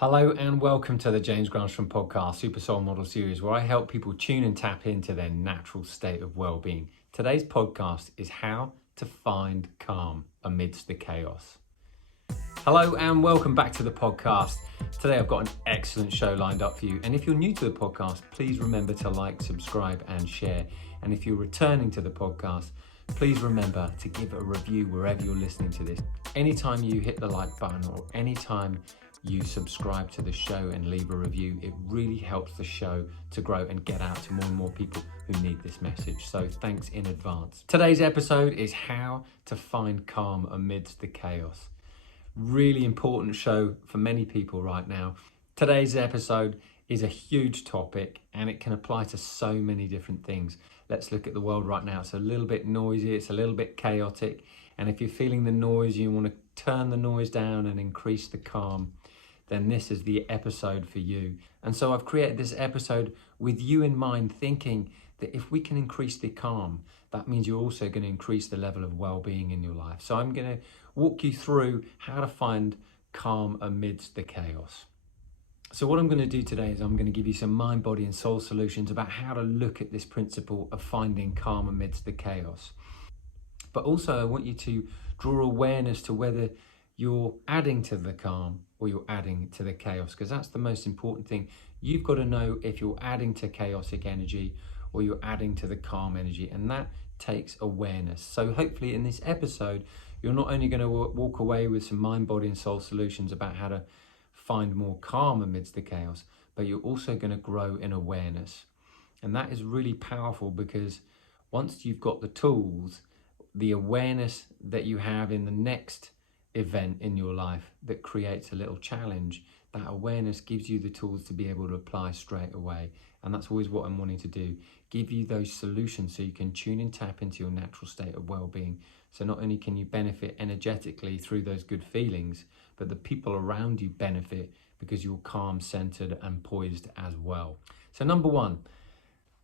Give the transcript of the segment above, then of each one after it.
Hello and welcome to the James Granström podcast, Super Soul Model Series, where I help people tune and tap into their natural state of well-being. Today's podcast is how to find calm amidst the chaos. Hello and welcome back to the podcast. Today I've got an excellent show lined up for you. And if you're new to the podcast, please remember to like, subscribe and share. And if you're returning to the podcast, please remember to give a review wherever you're listening to this. Anytime you hit the like button or anytime you subscribe to the show and leave a review, it really helps the show to grow and get out to more and more people who need this message. So thanks in advance. Today's episode is how to find calm amidst the chaos. Really important show for many people right now. Today's episode is a huge topic and it can apply to so many different things. Let's look at the world right now. It's a little bit noisy, it's a little bit chaotic. And if you're feeling the noise, you want to turn the noise down and increase the calm, then this is the episode for you. And so I've created this episode with you in mind, thinking that if we can increase the calm, that means you're also going to increase the level of well-being in your life. So I'm going to walk you through how to find calm amidst the chaos. So what I'm going to do today is I'm going to give you some mind, body and soul solutions about how to look at this principle of finding calm amidst the chaos. But also I want you to draw awareness to whether you're adding to the calm or you're adding to the chaos, because that's the most important thing. You've got to know if you're adding to chaotic energy or you're adding to the calm energy, and that takes awareness. So hopefully in this episode, you're not only going to walk away with some mind, body and soul solutions about how to find more calm amidst the chaos, but you're also going to grow in awareness. And that is really powerful, because once you've got the tools, the awareness that you have in the next event in your life that creates a little challenge, that awareness gives you the tools to be able to apply straight away. And that's always what I'm wanting to do, give you those solutions so you can tune and tap into your natural state of well-being. So not only can you benefit energetically through those good feelings, but the people around you benefit because you're calm, centered and poised as well. So number one,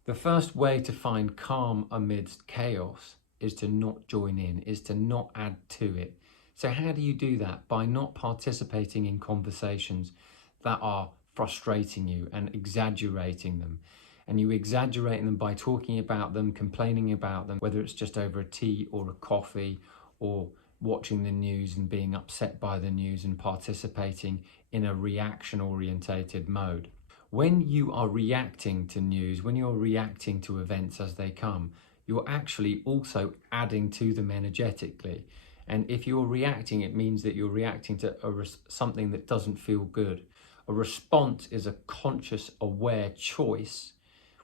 the first way to find calm amidst chaos is to not join in, is to not add to it. So how do you do that? By not participating in conversations that are frustrating you and exaggerating them. And you exaggerate them by talking about them, complaining about them, whether it's just over a tea or a coffee, or watching the news and being upset by the news and participating in a reaction orientated mode. When you are reacting to news, when you're reacting to events as they come, you're actually also adding to them energetically. And if you're reacting, it means that you're reacting to something that doesn't feel good. A response is a conscious, aware choice,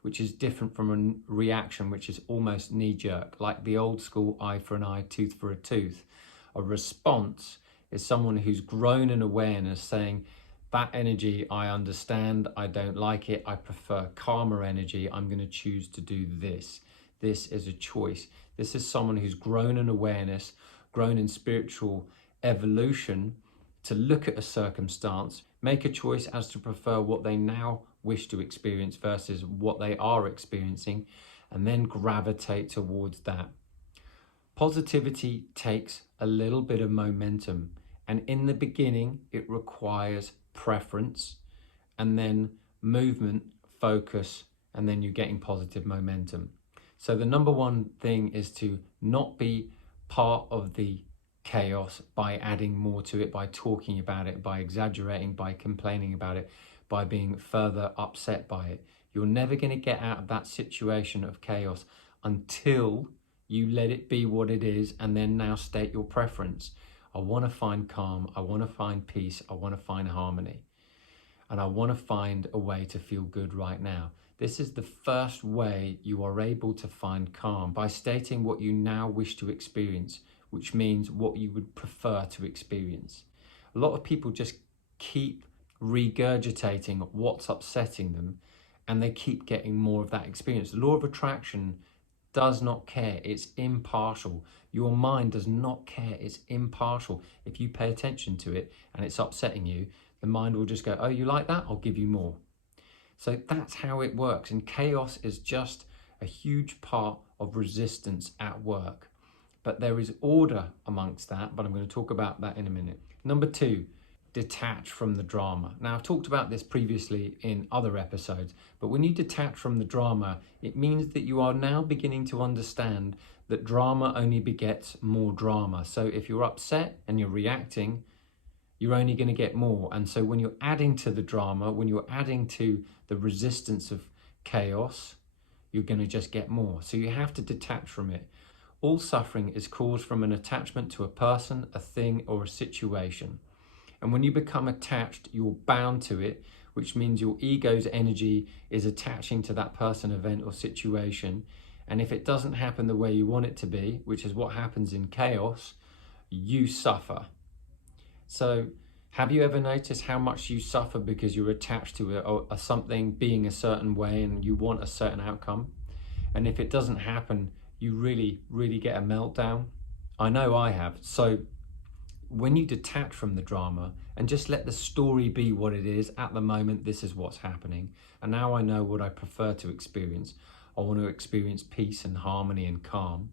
which is different from a reaction, which is almost knee-jerk, like the old school eye for an eye, tooth for a tooth. A response is someone who's grown in awareness, saying, that energy, I understand, I don't like it, I prefer calmer energy, I'm going to choose to do this. This is a choice. This is someone who's grown in awareness, grown in spiritual evolution, to look at a circumstance, make a choice as to prefer what they now wish to experience versus what they are experiencing, and then gravitate towards that. Positivity takes a little bit of momentum, and in the beginning it requires preference and then movement, focus, and then you're getting positive momentum. So the number one thing is to not be part of the chaos by adding more to it, by talking about it, by exaggerating, by complaining about it, by being further upset by it. You're never going to get out of that situation of chaos until you let it be what it is, and then now state your preference. I want to find calm, I want to find peace, I want to find harmony, and I want to find a way to feel good right now. This is the first way you are able to find calm, by stating what you now wish to experience, which means what you would prefer to experience. A lot of people just keep regurgitating what's upsetting them, and they keep getting more of that experience. The law of attraction does not care, it's impartial. Your mind does not care, it's impartial. If you pay attention to it and it's upsetting you, the mind will just go, oh, you like that? I'll give you more. So that's how it works. And chaos is just a huge part of resistance at work. But there is order amongst that, but I'm going to talk about that in a minute. Number two, detach from the drama. Now, I've talked about this previously in other episodes, but when you detach from the drama, it means that you are now beginning to understand that drama only begets more drama. So if you're upset and you're reacting, you're only going to get more. And so when you're adding to the drama, when you're adding to the resistance of chaos, you're going to just get more. So you have to detach from it. All suffering is caused from an attachment to a person, a thing, or a situation. And when you become attached, you're bound to it, which means your ego's energy is attaching to that person, event, or situation. And if it doesn't happen the way you want it to be, which is what happens in chaos, you suffer. So have you ever noticed how much you suffer because you're attached to a something being a certain way and you want a certain outcome? And if it doesn't happen, you really, really get a meltdown. I know I have. So when you detach from the drama and just let the story be what it is, at the moment, this is what's happening. And now I know what I prefer to experience. I want to experience peace and harmony and calm.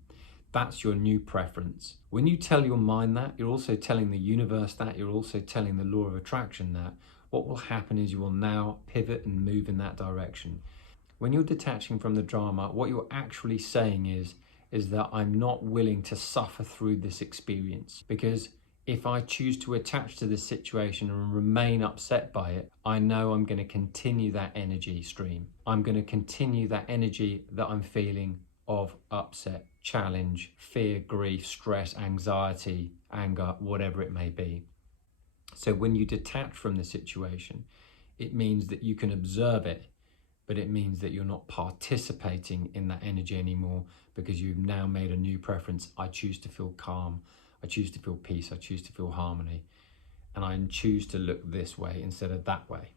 That's your new preference. When you tell your mind that, you're also telling the universe that, you're also telling the law of attraction that. What will happen is you will now pivot and move in that direction. When you're detaching from the drama, what you're actually saying is that I'm not willing to suffer through this experience, because if I choose to attach to this situation and remain upset by it, I know I'm going to continue that energy stream. I'm going to continue that energy that I'm feeling of upset, challenge, fear, grief, stress, anxiety, anger, whatever it may be. So when you detach from the situation, it means that you can observe it, but it means that you're not participating in that energy anymore, because you've now made a new preference. I choose to feel calm. I choose to feel peace. I choose to feel harmony. And I choose to look this way instead of that way.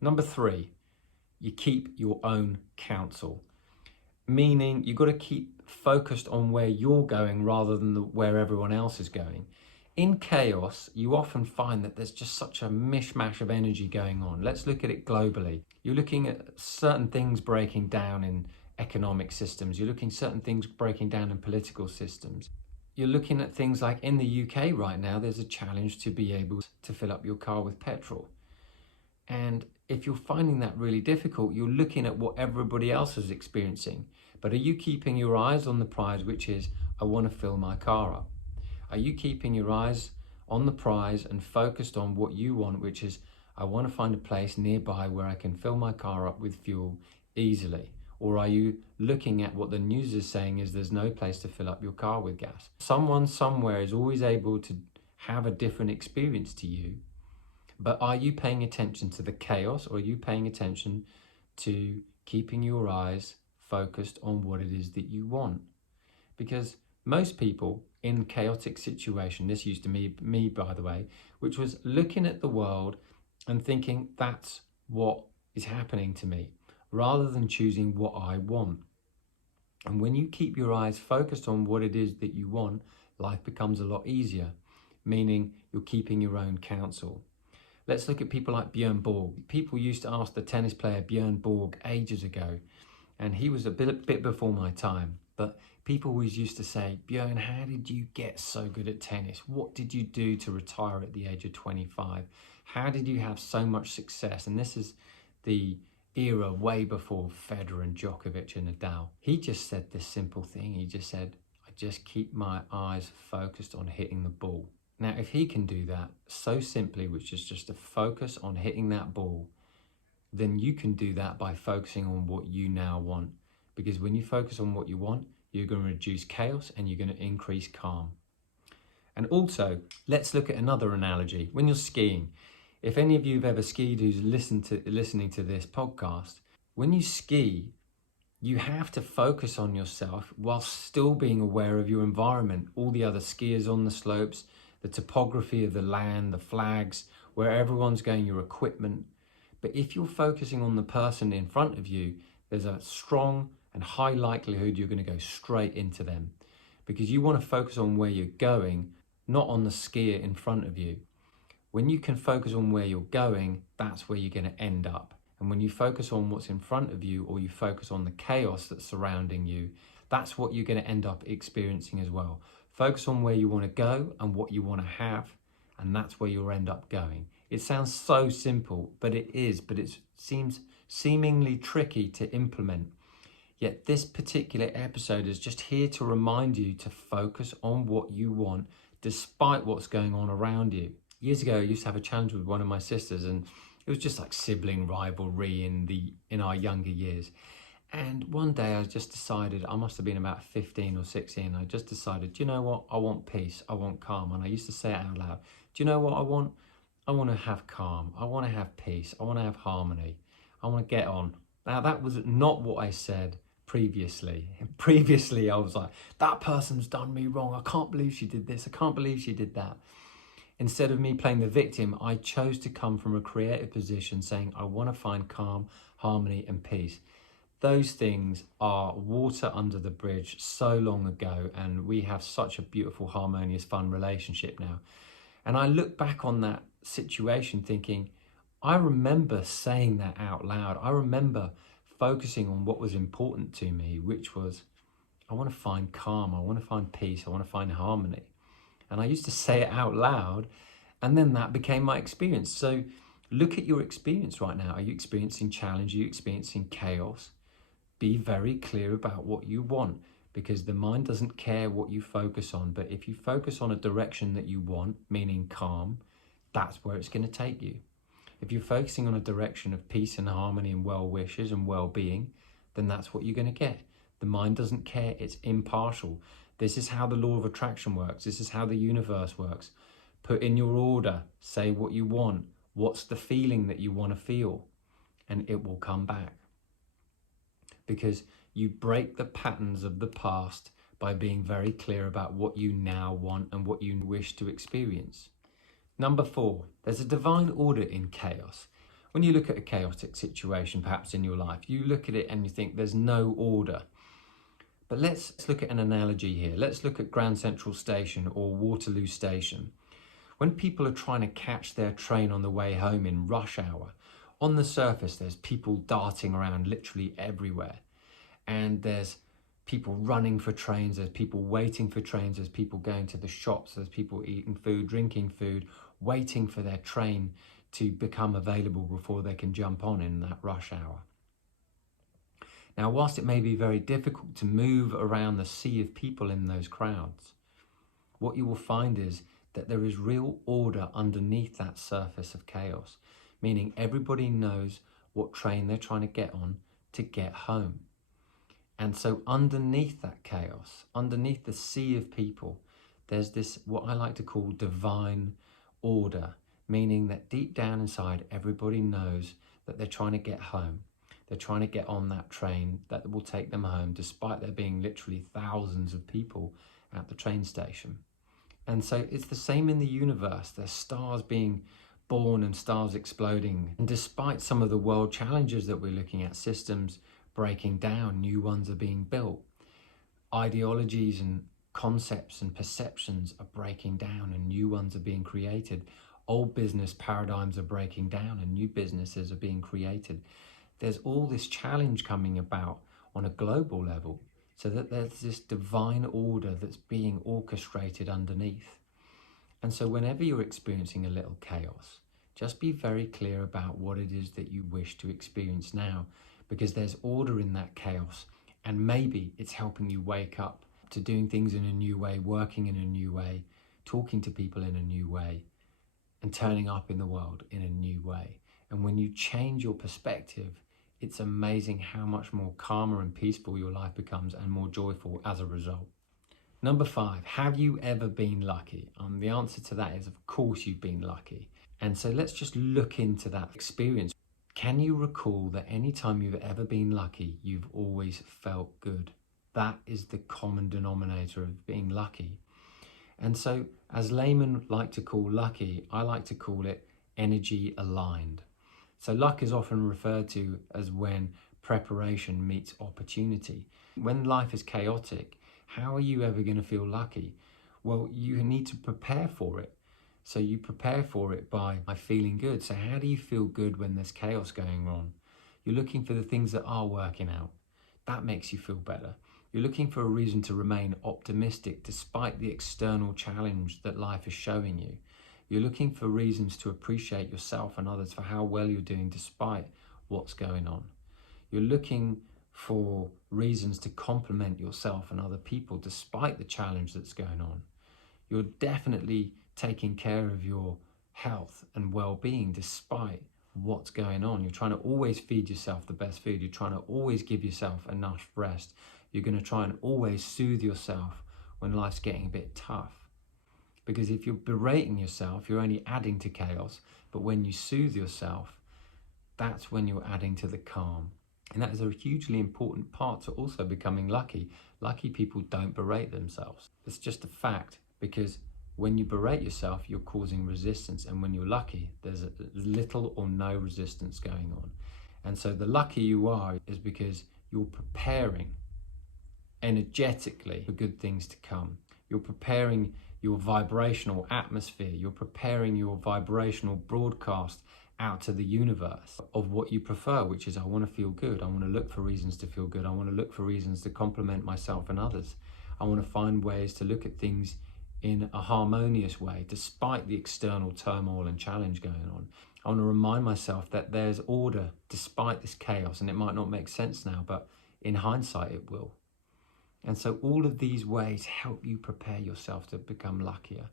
Number 3, you keep your own counsel. Meaning you've got to keep focused on where you're going rather than where everyone else is going. In chaos, you often find that there's just such a mishmash of energy going on. Let's look at it globally. You're looking at certain things breaking down in economic systems. You're looking at certain things breaking down in political systems. You're looking at things like in the UK right now, there's a challenge to be able to fill up your car with petrol. And if you're finding that really difficult, you're looking at what everybody else is experiencing. But are you keeping your eyes on the prize, which is, I want to fill my car up? Are you keeping your eyes on the prize and focused on what you want, which is, I want to find a place nearby where I can fill my car up with fuel easily? Or are you looking at what the news is saying is there's no place to fill up your car with gas? Someone somewhere is always able to have a different experience to you. But are you paying attention to the chaos, or are you paying attention to keeping your eyes focused on what it is that you want? Because most people in chaotic situation, this used to be me by the way, which was looking at the world and thinking that's what is happening to me, rather than choosing what I want. And when you keep your eyes focused on what it is that you want, life becomes a lot easier, meaning you're keeping your own counsel. Let's look at people like Björn Borg. People used to ask the tennis player Björn Borg ages ago, and he was a bit before my time, but people always used to say, Björn, how did you get so good at tennis? What did you do to retire at the age of 25? How did you have so much success? And this is the era way before Federer and Djokovic and Nadal. He just said this simple thing. He just said, I just keep my eyes focused on hitting the ball. Now, if he can do that so simply, which is just to focus on hitting that ball, then you can do that by focusing on what you now want. Because when you focus on what you want, you're going to reduce chaos and you're going to increase calm. And also, let's look at another analogy. When you're skiing, if any of you have ever skied who's listening to this podcast, when you ski, you have to focus on yourself while still being aware of your environment, all the other skiers on the slopes, the topography of the land, the flags, where everyone's going, your equipment. But if you're focusing on the person in front of you, there's a strong and high likelihood you're going to go straight into them, because you want to focus on where you're going, not on the skier in front of you. When you can focus on where you're going, that's where you're going to end up. And when you focus on what's in front of you, or you focus on the chaos that's surrounding you, that's what you're going to end up experiencing as well. Focus on where you want to go and what you want to have, and that's where you'll end up going. It sounds so simple, but it seems seemingly tricky to implement. Yet this particular episode is just here to remind you to focus on what you want despite what's going on around you. Years ago, I used to have a challenge with one of my sisters, and it was just like sibling rivalry in our younger years. And one day I just decided, I must have been about 15 or 16, I just decided, do you know what? I want peace, I want calm. And I used to say it out loud. Do you know what I want? I want to have calm, I want to have peace, I want to have harmony, I want to get on. Now that was not what I said previously. Previously I was like, that person's done me wrong, I can't believe she did this, I can't believe she did that. Instead of me playing the victim, I chose to come from a creative position saying, I want to find calm, harmony and peace. Those things are water under the bridge so long ago, and we have such a beautiful, harmonious, fun relationship now. And I look back on that situation thinking, I remember saying that out loud. I remember focusing on what was important to me, which was, I want to find calm, I want to find peace, I want to find harmony. And I used to say it out loud, and then that became my experience. So look at your experience right now. Are you experiencing challenge? Are you experiencing chaos? Be very clear about what you want, because the mind doesn't care what you focus on. But if you focus on a direction that you want, meaning calm, that's where it's going to take you. If you're focusing on a direction of peace and harmony and well wishes and well-being, then that's what you're going to get. The mind doesn't care, it's impartial. This is how the law of attraction works. This is how the universe works. Put in your order, say what you want, what's the feeling that you want to feel, and it will come back. Because you break the patterns of the past by being very clear about what you now want and what you wish to experience. Number 4, there's a divine order in chaos. When you look at a chaotic situation, perhaps in your life, you look at it and you think there's no order. But let's look at an analogy here. Let's look at Grand Central Station or Waterloo Station. When people are trying to catch their train on the way home in rush hour, on the surface there's people darting around literally everywhere. And there's people running for trains, there's people waiting for trains, there's people going to the shops, there's people eating food, drinking food, waiting for their train to become available before they can jump on in that rush hour. Now, whilst it may be very difficult to move around the sea of people in those crowds, what you will find is that there is real order underneath that surface of chaos, meaning everybody knows what train they're trying to get on to get home. And so underneath that chaos, underneath the sea of people, there's this, what I like to call divine order, meaning that deep down inside, everybody knows that they're trying to get home. They're trying to get on that train that will take them home, despite there being literally thousands of people at the train station. And so it's the same in the universe. There's stars being born and stars exploding. And despite some of the world challenges that we're looking at, systems breaking down, new ones are being built. Ideologies and concepts and perceptions are breaking down and new ones are being created. Old business paradigms are breaking down and new businesses are being created. There's all this challenge coming about on a global level, so that there's this divine order that's being orchestrated underneath. And so whenever you're experiencing a little chaos, just be very clear about what it is that you wish to experience now, because there's order in that chaos, and maybe it's helping you wake up to doing things in a new way, working in a new way, talking to people in a new way, and turning up in the world in a new way. And when you change your perspective, it's amazing how much more calmer and peaceful your life becomes, and more joyful as a result. Number 5, have you ever been lucky? The answer to that is, of course you've been lucky. And so let's just look into that experience. Can you recall that any time you've ever been lucky, you've always felt good? That is the common denominator of being lucky. And so, as laymen like to call lucky, I like to call it energy aligned. So luck is often referred to as when preparation meets opportunity. When life is chaotic, how are you ever going to feel lucky? Well, you need to prepare for it. So you prepare for it by feeling good. So how do you feel good when there's chaos going on? You're looking for the things that are working out. That makes you feel better. You're looking for a reason to remain optimistic despite the external challenge that life is showing you. You're looking for reasons to appreciate yourself and others for how well you're doing despite what's going on. You're looking for reasons to compliment yourself and other people despite the challenge that's going on. You're definitely taking care of your health and well-being despite what's going on. You're trying to always feed yourself the best food. You're trying to always give yourself enough rest. You're going to try and always soothe yourself when life's getting a bit tough. Because if you're berating yourself, you're only adding to chaos. But when you soothe yourself, that's when you're adding to the calm. And that is a hugely important part to also becoming lucky. Lucky people don't berate themselves. It's just a fact, because when you berate yourself, you're causing resistance. And when you're lucky, there's little or no resistance going on. And so the lucky you are is because you're preparing energetically for good things to come. You're preparing your vibrational atmosphere. You're preparing your vibrational broadcast out to the universe of what you prefer, which is I want to feel good. I want to look for reasons to feel good. I want to look for reasons to compliment myself and others. I want to find ways to look at things in a harmonious way, despite the external turmoil and challenge going on. I want to remind myself that there's order despite this chaos, and it might not make sense now, but in hindsight it will. And so all of these ways help you prepare yourself to become luckier.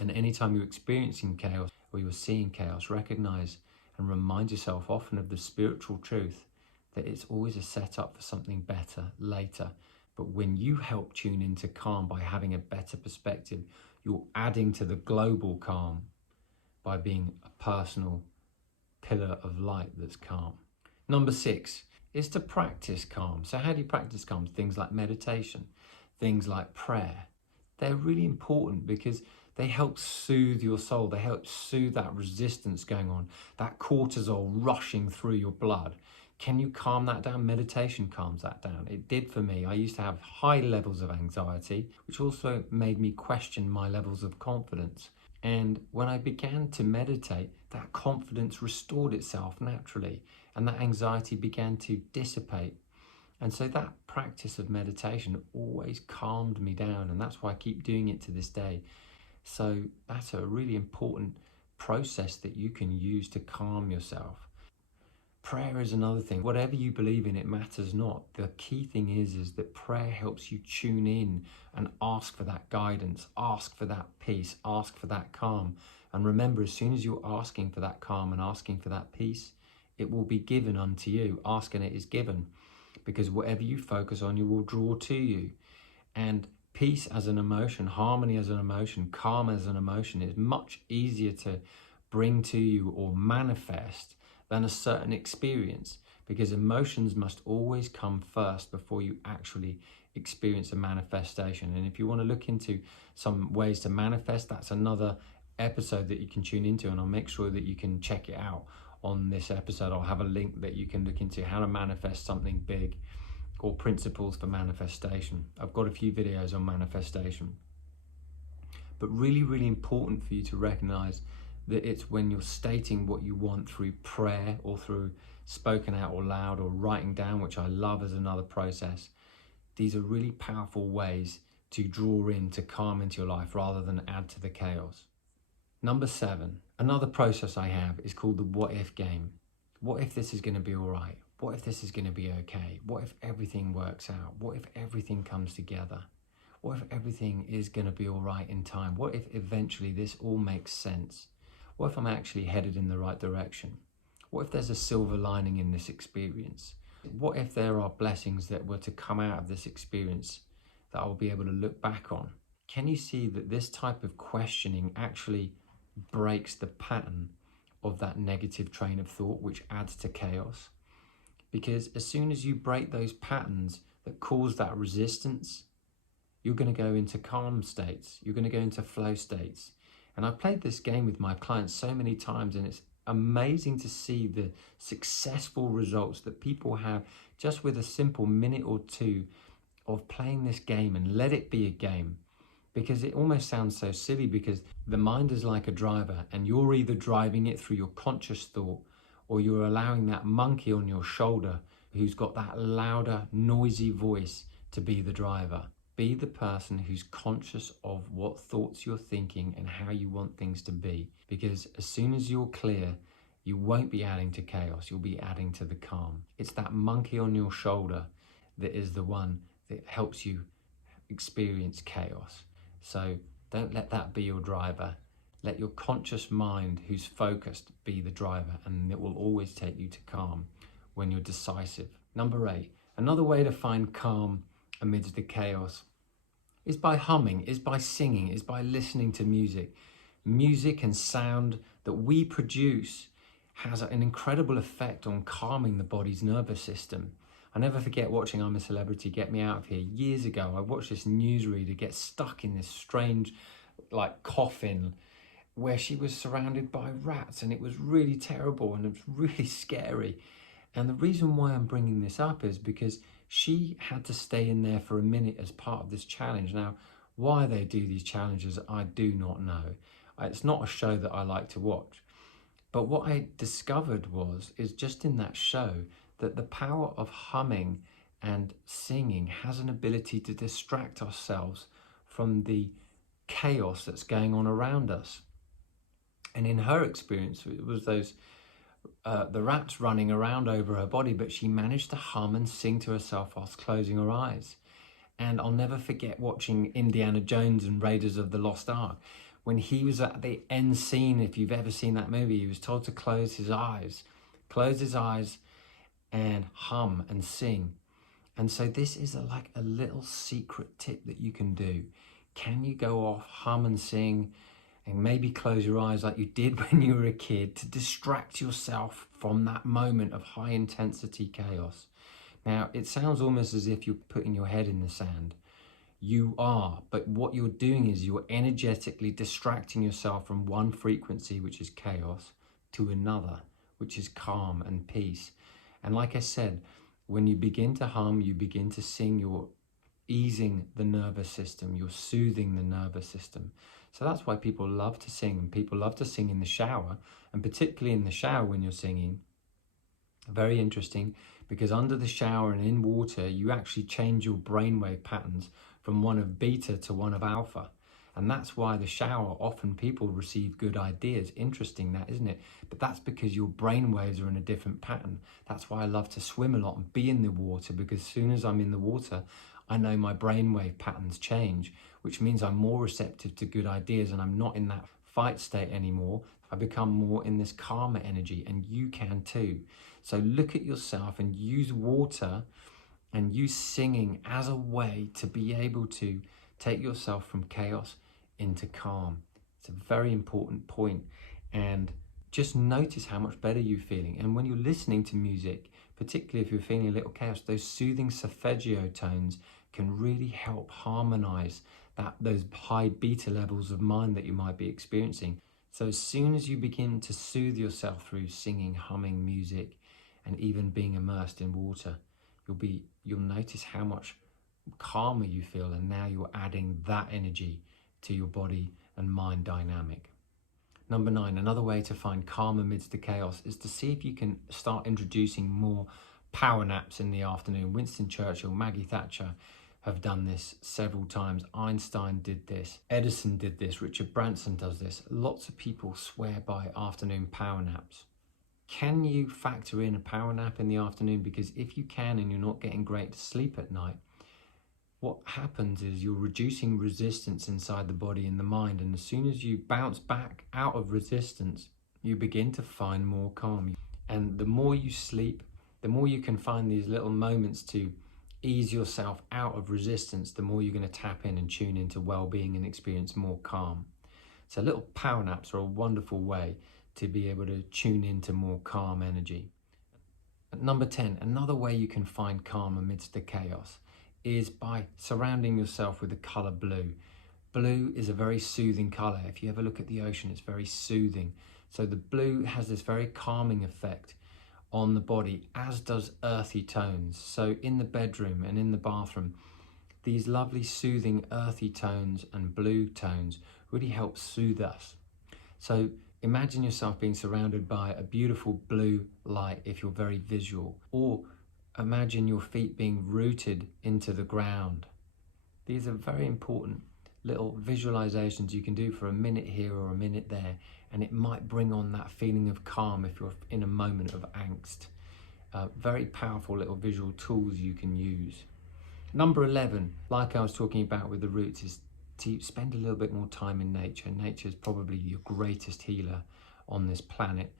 And anytime you're experiencing chaos or you're seeing chaos, recognize and remind yourself often of the spiritual truth that it's always a setup for something better later. But when you help tune into calm by having a better perspective, you're adding to the global calm by being a personal pillar of light that's calm. Number 6 is to practice calm. So how do you practice calm? Things like meditation, things like prayer. They're really important because they help soothe your soul. They help soothe that resistance going on, that cortisol rushing through your blood. Can you calm that down? Meditation calms that down. It did for me. I used to have high levels of anxiety, which also made me question my levels of confidence. And when I began to meditate, that confidence restored itself naturally, and that anxiety began to dissipate. And so that practice of meditation always calmed me down, and that's why I keep doing it to this day. So that's a really important process that you can use to calm yourself. Prayer is another thing. Whatever you believe in, it matters not. The key thing is that prayer helps you tune in and ask for that guidance, ask for that peace, ask for that calm. And remember, as soon as you're asking for that calm and asking for that peace, it will be given unto you. Asking it is given, because whatever you focus on, you will draw to you. And peace as an emotion, harmony as an emotion, calm as an emotion is much easier to bring to you or manifest than a certain experience, because emotions must always come first before you actually experience a manifestation. And if you want to look into some ways to manifest, that's another episode that you can tune into, and I'll make sure that you can check it out on this episode. I'll have a link that you can look into how to manifest something big, or principles for manifestation. I've got a few videos on manifestation. But really, really important for you to recognize that it's when you're stating what you want through prayer or through spoken out or loud or writing down, which I love as another process. These are really powerful ways to draw in, to calm into your life rather than add to the chaos. Number 7, another process I have is called the what if game. What if this is going to be all right? What if this is going to be okay? What if everything works out? What if everything comes together? What if everything is going to be all right in time? What if eventually this all makes sense? What if I'm actually headed in the right direction? What if there's a silver lining in this experience? What if there are blessings that were to come out of this experience that I will be able to look back on? Can you see that this type of questioning actually breaks the pattern of that negative train of thought, which adds to chaos? Because as soon as you break those patterns that cause that resistance, you're going to go into calm states. You're going to go into flow states. And I've played this game with my clients so many times, and it's amazing to see the successful results that people have just with a simple minute or two of playing this game. And let it be a game, because it almost sounds so silly, because the mind is like a driver, and you're either driving it through your conscious thought, or you're allowing that monkey on your shoulder who's got that louder, noisy voice to be the driver. Be the person who's conscious of what thoughts you're thinking and how you want things to be. Because as soon as you're clear, you won't be adding to chaos, you'll be adding to the calm. It's that monkey on your shoulder that is the one that helps you experience chaos. So don't let that be your driver. Let your conscious mind who's focused be the driver, and it will always take you to calm when you're decisive. Number 8, another way to find calm amidst the chaos is by humming, is by singing, is by listening to music. Music and sound that we produce has an incredible effect on calming the body's nervous system. I never forget watching I'm a Celebrity, Get Me Out of Here. Years ago, I watched this newsreader get stuck in this strange coffin where she was surrounded by rats, and it was really terrible and it was really scary. And the reason why I'm bringing this up is because she had to stay in there for a minute as part of this challenge. Now, why they do these challenges, I do not know. It's not a show that I like to watch. But what I discovered is just in that show that the power of humming and singing has an ability to distract ourselves from the chaos that's going on around us. And in her experience, it was the rats running around over her body, but she managed to hum and sing to herself whilst closing her eyes. And I'll never forget watching Indiana Jones and Raiders of the Lost Ark. When he was at the end scene, if you've ever seen that movie, he was told to close his eyes and hum and sing. And so this is a little secret tip that you can do. Can you go off, hum and sing, and maybe close your eyes like you did when you were a kid to distract yourself from that moment of high intensity chaos? Now, it sounds almost as if you're putting your head in the sand. You are, but what you're doing is you're energetically distracting yourself from one frequency, which is chaos, to another, which is calm and peace. And like I said, when you begin to hum, you begin to sing, you're easing the nervous system, you're soothing the nervous system. So that's why people love to sing, and people love to sing in the shower, and particularly in the shower when you're singing. Very interesting, because under the shower and in water, you actually change your brainwave patterns from one of beta to one of alpha. And that's why the shower, often people receive good ideas. Interesting that, isn't it? But that's because your brain waves are in a different pattern. That's why I love to swim a lot and be in the water, because as soon as I'm in the water, I know my brainwave patterns change, which means I'm more receptive to good ideas and I'm not in that fight state anymore. I become more in this calmer energy, and you can too. So look at yourself and use water and use singing as a way to be able to take yourself from chaos into calm. It's a very important point, and just notice how much better you're feeling. And when you're listening to music, particularly if you're feeling a little chaos, those soothing solfeggio tones can really help harmonize those high beta levels of mind that you might be experiencing. So as soon as you begin to soothe yourself through singing, humming music, and even being immersed in water, you'll notice how much calmer you feel, and now you're adding that energy to your body and mind dynamic. Number 9, another way to find calm amidst the chaos is to see if you can start introducing more power naps in the afternoon. Winston Churchill, Maggie Thatcher have done this several times. Einstein did this, Edison did this, Richard Branson does this. Lots of people swear by afternoon power naps. Can you factor in a power nap in the afternoon? Because if you can and you're not getting great sleep at night, what happens is you're reducing resistance inside the body and the mind, and as soon as you bounce back out of resistance, you begin to find more calm. And the more you sleep, the more you can find these little moments to ease yourself out of resistance, the more you're going to tap in and tune into well-being and experience more calm. So little power naps are a wonderful way to be able to tune into more calm energy. Number 10, another way you can find calm amidst the chaos is by surrounding yourself with the color blue. Blue is a very soothing color. If you ever look at the ocean, it's very soothing. So the blue has this very calming effect on the body, as does earthy tones. So in the bedroom and in the bathroom, these lovely soothing earthy tones and blue tones really help soothe us. So imagine yourself being surrounded by a beautiful blue light if you're very visual, or imagine your feet being rooted into the ground. These are very important little visualizations you can do for a minute here or a minute there, and it might bring on that feeling of calm if you're in a moment of angst. Very powerful little visual tools you can use. Number 11, like I was talking about with the roots, is to spend a little bit more time in nature. Nature is probably your greatest healer on this planet,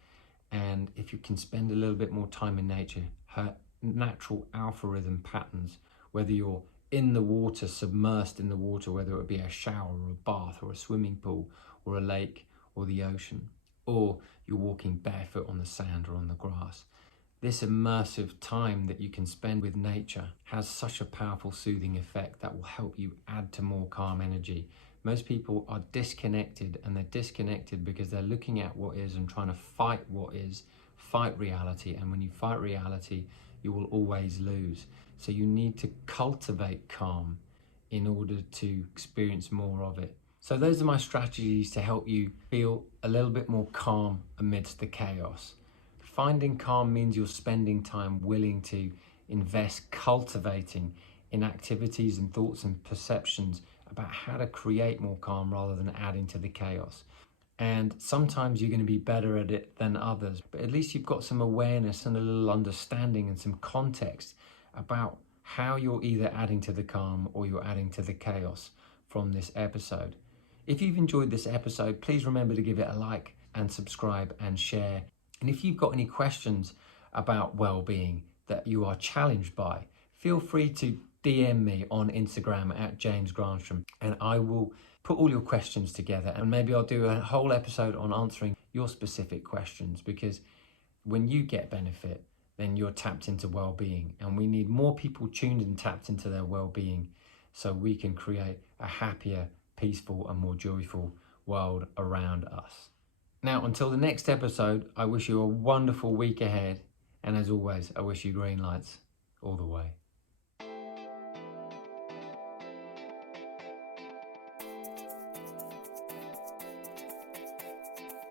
and if you can spend a little bit more time in nature, her natural alpha rhythm patterns, whether you're in the water, submersed in the water, whether it be a shower or a bath or a swimming pool or a lake or the ocean, or you're walking barefoot on the sand or on the grass. This immersive time that you can spend with nature has such a powerful soothing effect that will help you add to more calm energy. Most people are disconnected, and they're disconnected because they're looking at what is and trying to fight what is, fight reality. And when you fight reality, you will always lose. So you need to cultivate calm in order to experience more of it. So those are my strategies to help you feel a little bit more calm amidst the chaos. Finding calm means you're spending time willing to invest cultivating in activities and thoughts and perceptions about how to create more calm rather than adding to the chaos. And sometimes you're going to be better at it than others, but at least you've got some awareness and a little understanding and some context about how you're either adding to the calm or you're adding to the chaos from this episode. If you've enjoyed this episode, please remember to give it a like and subscribe and share. And if you've got any questions about well-being that you are challenged by, feel free to DM me on Instagram at James Granström, and I will put all your questions together, and maybe I'll do a whole episode on answering your specific questions, because when you get benefit, then you're tapped into well-being, and we need more people tuned and tapped into their well-being so we can create a happier, peaceful and more joyful world around us. Now, until the next episode, I wish you a wonderful week ahead. And as always, I wish you green lights all the way.